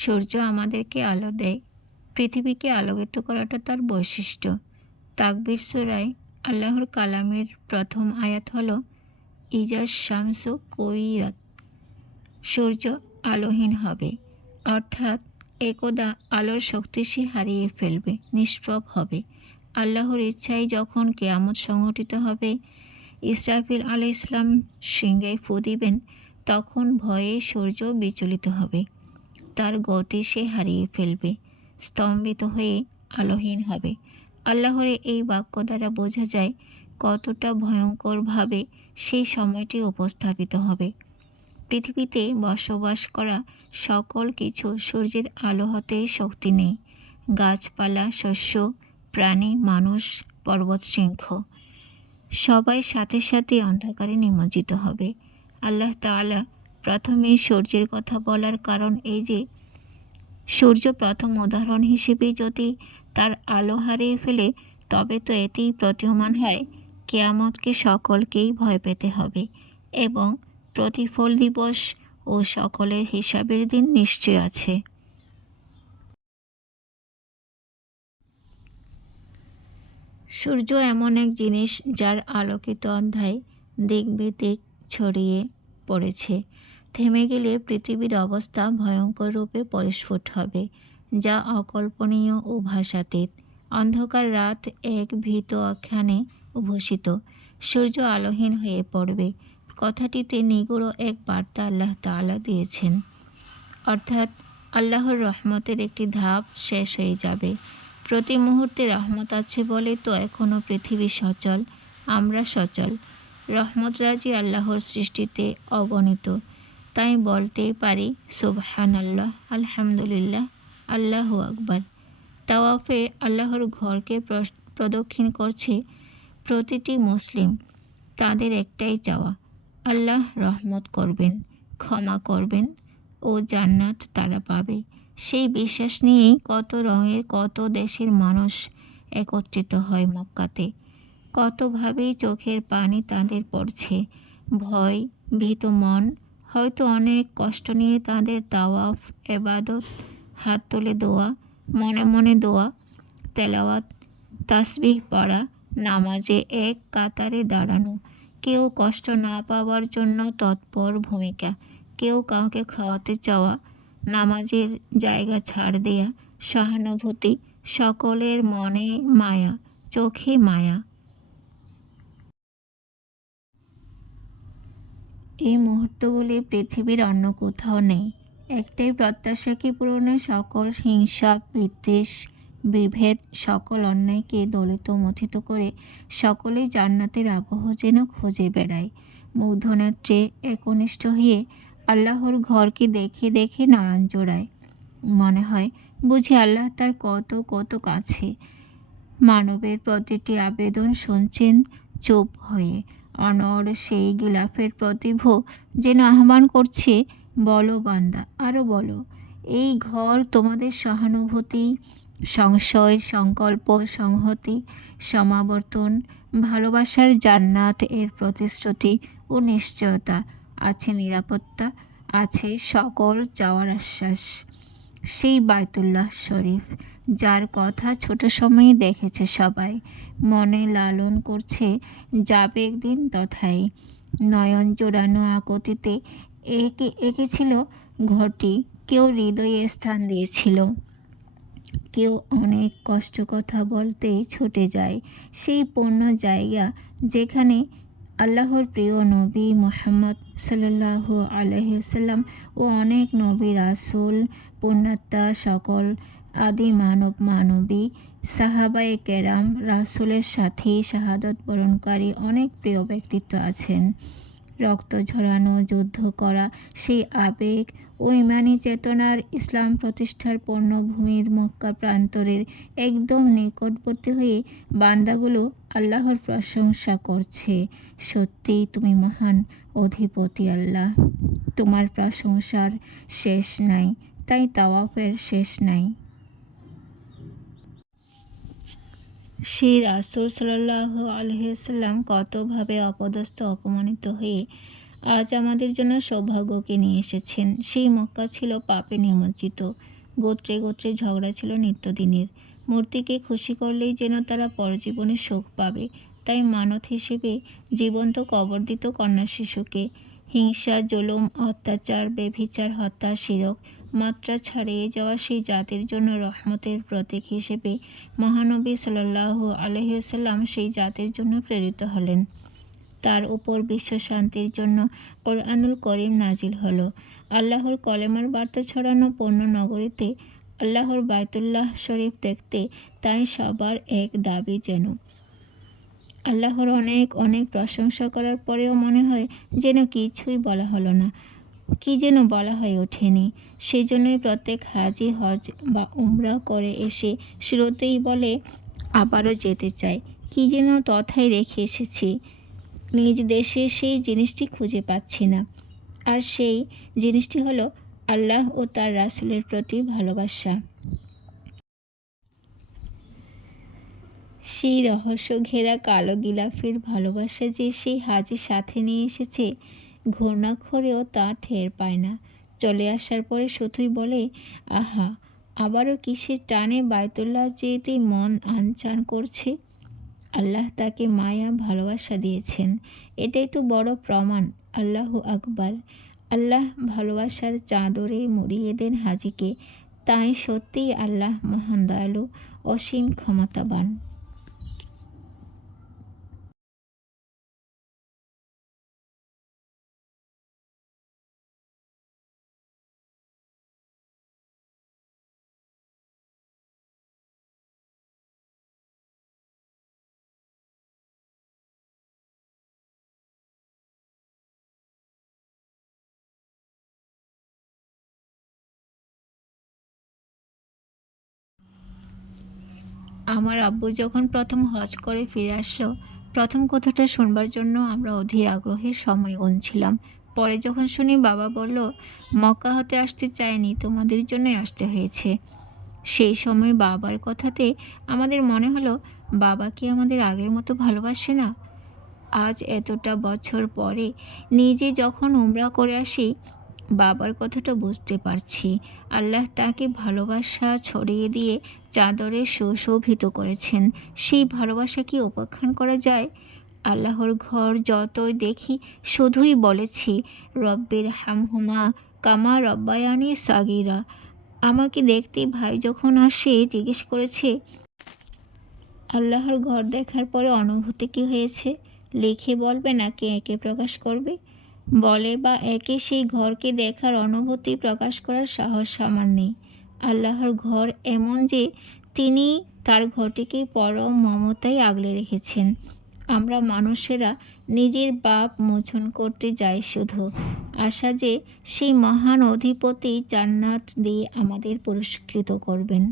সূর্য আমাদেরকে আলো দেয়। পৃথিবীকে আলোকিত করাটা তার বৈশিষ্ট্য। তাকবীর সূরায় আল্লাহর কালামের প্রথম আয়াত হলো ইজা শামসু কুইরাত। সূর্য আলোহীন হবে, অর্থাৎ একদা আলোর শক্তি হারিয়ে ফেলবে, নিষ্প্রভ হবে। আল্লাহর ইচ্ছায় যখন কিয়ামত সংঘটিত হবে, ইসরাফিল আলাইহিস সালাম সিংহায় ফু দিবেন, তখন ভয়ে সূর্য বিচলিত হবে। তার গতি সে হারিয়ে ফেলবে, স্তম্ভিত হয়ে আলোহীন হবে। আল্লাহর এই বাক্য দ্বারা বোঝা যায় কতটা ভয়ঙ্করভাবে সেই সময়টি উপস্থাপিত হবে। পৃথিবীতে বসবাস করা সকল কিছু সূর্যের আলো হতে শক্তি নেই। গাছপালা, শস্য, প্রাণী, মানুষ, পর্বতশৃঙ্গ সবাই সাথে সাথে অন্ধকারে নিমজ্জিত হবে। আল্লাহ তাআলা প্রথমে সূর্যের কথা বলার কারণ এই যে, সূর্য প্রথম উদাহরণ হিসেবে যদি তার আলো হারিয়ে ফেলে, তবে তো এতেই প্রতীয়মান হয় কিয়ামতকে সকলকেই ভয় পেতে হবে এবং প্রতিফল দিবস ও সকলের হিসাবের দিন নিশ্চয় আছে। সূর্য এমন এক জিনিস যার আলোকিত অধ্যায় দিক বিদিক ছড়িয়ে পড়েছে। থেমে গেলে পৃথিবীর অবস্থা ভয়ঙ্কর রূপে পরিস্ফুট হবে, যা অকল্পনীয় ও ভাষাতীত। অন্ধকার রাত এক ভীত আখ্যানে ভূষিত। সূর্য আলোহীন হয়ে পড়বে, কথাটিতে নিগুড় এক বার্তা আল্লাহ তাআলা দিয়েছেন। অর্থাৎ আল্লাহর রহমতের একটি ধাপ শেষ হয়ে যাবে। প্রতি মুহূর্তে রহমত আছে বলে তো এখনও পৃথিবী সচল, আমরা সচল। রহমতরাজি আল্লাহর সৃষ্টিতে অগণিত। তাই বলতেই পারি সুবহানাল্লাহ, আলহামদুলিল্লাহ, আল্লাহু আকবার। তাওয়াফে আল্লাহর ঘরকে প্রদক্ষিণ করছে প্রতিটি মুসলিম। তাদের একটাই চাওয়া, আল্লাহ রহমত করবেন, ক্ষমা করবেন ও জান্নাত তারা পাবে। সেই বিশ্বাস নিয়েই কত রঙের, কত দেশের মানুষ একত্রিত হয় মক্কাতে। কতভাবেই চোখের পানি তাদের পড়ছে। ভয়, ভীত মন, হয়তো অনেক কষ্ট নিয়ে তাদের তাওয়াফ, ইবাদত, হাত তুলে দোয়া, মনে মনে দোয়া, তেলাওয়াত, তাসবিহ পড়া, নামাজে এক কাতারে দাঁড়ানো, কেউ কষ্ট না পাওয়ার জন্য তৎপর ভূমিকা, কেউ কাউকে খাওয়াতে চাওয়া, নামাজের জায়গা ছাড় দেয়া, সহানুভূতি, সকলের মনে মায়া, চোখে মায়া। এই মুহূর্তগুলি পৃথিবীর অন্য কোথাও নেই। একটাই প্রত্যাশা কি পূরণে সকল হিংসা, বিদ্বেষ, বিভেদ, সকল অন্যায়কে দলিত মথিত করে সকলেই জান্নাতের আবহ যেন খুঁজে বেড়ায়। মুগ্ধনেত্রে একনিষ্ঠ হয়ে আল্লাহর ঘরকে দেখে দেখে নয়ন জোড়ায়। মনে হয় বুঝি আল্লাহ তার কত কত কাছে। মানবের প্রতিটি আবেদন শুনছেন চুপ হয়ে। অনড় সেই গিলাফের প্রতিভ যেন আহ্বান করছে, বলো বান্দা, আরও বলো। এই ঘর তোমাদের সহানুভূতি, সংশয়, সংকল্প, সংহতি, সমাবর্তন, ভালোবাসার জান্নাত এর প্রতিশ্রুতি ও নিশ্চয়তা। আছে নিরাপত্তা, আছে সকল চাওয়ার আশ্বাস। সেই বায়তুল্লাহ শরীফ, যার কথা ছোট সময়ে দেখেছে সবাই, মনে লালন করছে, যাবে একদিন তথায়। নয়ন জোড়ানো আকুতিতে এঁকেছিল ঘরটি, কেউ হৃদয়ে স্থান দিয়েছিল, কেউ অনেক কষ্ট কথা বলতেই ছুটে যায় সেই পূর্ণ জায়গা যেখানে আল্লাহর প্রিয় নবী মুহাম্মদ সাল্লাল্লাহু আলাইহি ওয়াসাল্লাম ও অনেক নবী, রাসূল, পুণ্যাত্মা, সকল আদি মানব মানবী, সাহাবায়ে কেরাম, রাসূলের সাথী, শাহাদত বরণকারী অনেক প্রিয় ব্যক্তিত্ব আছেন। রক্ত ঝরানো, যুদ্ধ করা সেই আবেগ ও ইমানি চেতনার ইসলাম প্রতিষ্ঠার পূর্ণভূমির মক্কা প্রান্তরের একদম নিকটবর্তী হয়ে বান্দাগুলো আল্লাহর প্রশংসা করছে। সত্যিই তুমি মহান অধিপতি আল্লাহ, তোমার প্রশংসার শেষ নাই, তাই তাওয়াফের শেষ নাই। সেই রাসূল সাল্লাল্লাহু আলাইহি ওয়াসাল্লাম কতভাবে অপদস্থ, অপমানিত হয়ে আজ আমাদের জন্য সৌভাগ্যকে নিয়ে এসেছেন। সেই মক্কা ছিল পাপে নিমজ্জিত, গোত্রে গোত্রে ঝগড়া ছিল নিত্যদিনের। মূর্তিকে খুশি করলেই যেন তারা পরজীবনে সুখ পাবে, তাই মানত হিসেবে জীবন্ত কবর দিত কন্যা শিশুকে। হিংসা, জুলুম, অত্যাচার, বেভিচার, হত্যা, শিরক মাত্রা ছাড়িয়ে যাওয়া সেই জাতির জন্য রহমতের প্রতীক হিসেবে মহানবী সাল্লাল্লাহু আলাইহি ওয়াসাল্লাম সেই জাতির জন্য প্রেরিত হলেন। তার উপর বিশ্ব শান্তির জন্য কোরআনুল করিম নাজিল হলো। আল্লাহর কলেমার বার্তা ছড়ানো পূর্ণ নগরীতে আল্লাহর বায়তুল্লাহ শরীফ দেখতে তাই সবার এক দাবি যেন। আল্লাহর অনেক অনেক প্রশংসা করার পরেও মনে হয় যেন কিছুই বলা হলো না, কি যেন বলা হয়ে ওঠেনি। সেই জন্যই প্রত্যেক হাজি হজ বা উমরা করে এসে শুরুতেই বলে আবারও যেতে চাই, কি যেন তথায় রেখে এসেছি, নিজ দেশে সেই জিনিসটি খুঁজে পাচ্ছি না। আর সেই জিনিসটি হলো আল্লাহ ও তার রাসূলের প্রতি ভালোবাসা। সেই রহস্য ঘেরা কালো গিলাফের ভালোবাসা যে সেই হাজির সাথে নিয়ে এসেছে, ঘূর্ণাক্ষরেও তা টের পায় না। চলে আসার পরে শুধুই বলে, আহা, আবারও কিসের টানে বায়তুল্লাহ যেতে মন আনচান করছে। আল্লাহ তাকে মায়া ভালোবাসা দিয়েছেন, এটাই তো বড় প্রমাণ। আল্লাহু আকবার। আল্লাহ ভালোবাসার চাদরে মুড়িয়ে দেন হাজিকে। তাই সত্যিই আল্লাহ মহান দয়ালু, অসীম ক্ষমতাবান। আমার আব্বু যখন প্রথম হজ করে ফিরে আসলো, প্রথম কথাটা শুনবার জন্য আমরা অধীর আগ্রহে সময় গুনছিলাম। পরে যখন শুনি বাবা বলল, মক্কা হতে আসতে চায়নি, তোমাদের জন্যই আসতে হয়েছে, সেই সময় বাবার কথাতে আমাদের মনে হলো, বাবা কি আমাদের আগের মতো ভালোবাসে না? আজ এতটা বছর পরে নিজে যখন উমরা করে আসি, বাবার কথাটা বুঝতে পারছি। আল্লাহ তাকে ভালোবাসা ছড়িয়ে দিয়ে চাদরে সুশোভিত করেছেন। সেই ভালোবাসা কি উপাখ্যান করা যায়? আল্লাহর ঘর যতই দেখি শুধুই বলেছি, রব্বির হামহুমা কামা রব্বায়ানি সাগীরা। আমাকে দেখতে ভাই যখন আসে জিজ্ঞেস করেছে, আল্লাহর ঘর দেখার পরে অনুভূতি কী হয়েছে? লিখে বলবে নাকি একে প্রকাশ করবে? বলে বা একে সেই ঘরকে দেখার অনুভূতি প্রকাশ করার সাহস আমার নেই। আল্লাহর ঘর এমন যে তিনি তার ঘরটিকে পরম মমতায় আগলে রেখেছেন। আমরা মানুষেরা নিজের পাপ মোচন করতে যাই শুধু, আশা যে সেই মহান অধিপতি জান্নাত দিয়ে আমাদের পুরস্কৃত করবেন।